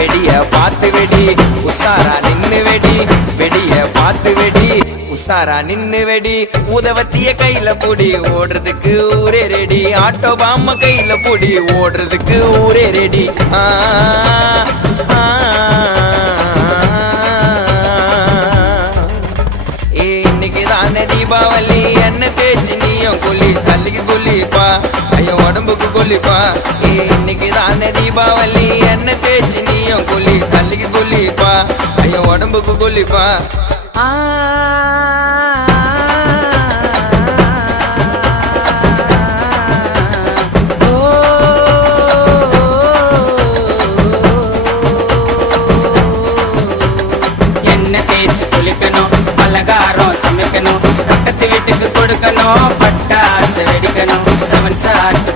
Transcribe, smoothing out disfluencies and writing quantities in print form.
வெடிய பார்த்து வெடி உசாரா நின்னு வெடி வெடிய பார்த்து வெடி உசாரா நின்னு வெடி உதவத்திய கையில புடி ஓடுறதுக்கு ஊரே ரெடி ஆட்டோ பாம கையில புடி ஓடுறதுக்கு ஊரே ரெடி இன்னைக்கு தானே தீபாவளி என்ன தேய்ச்சி நீயும் குளி தள்ளிக்கு குளிப்பா ஐயோ உடம்புக்கு குளிப்பா இன்னைக்கு தானே தீபாவளி என்ன தேய்ச்சி நீயும் குளி தள்ளிக்கு குளிப்பா ஐயோ உடம்புக்கு குளிப்பா என்ன தேய்ச்சி குளிக்கணும் பலகாரம் சமைக்கணும் பக்கத்து வீட்டுக்கு கொடுக்கணும் பட்டாசு வெடிக்கணும் 7 சாட்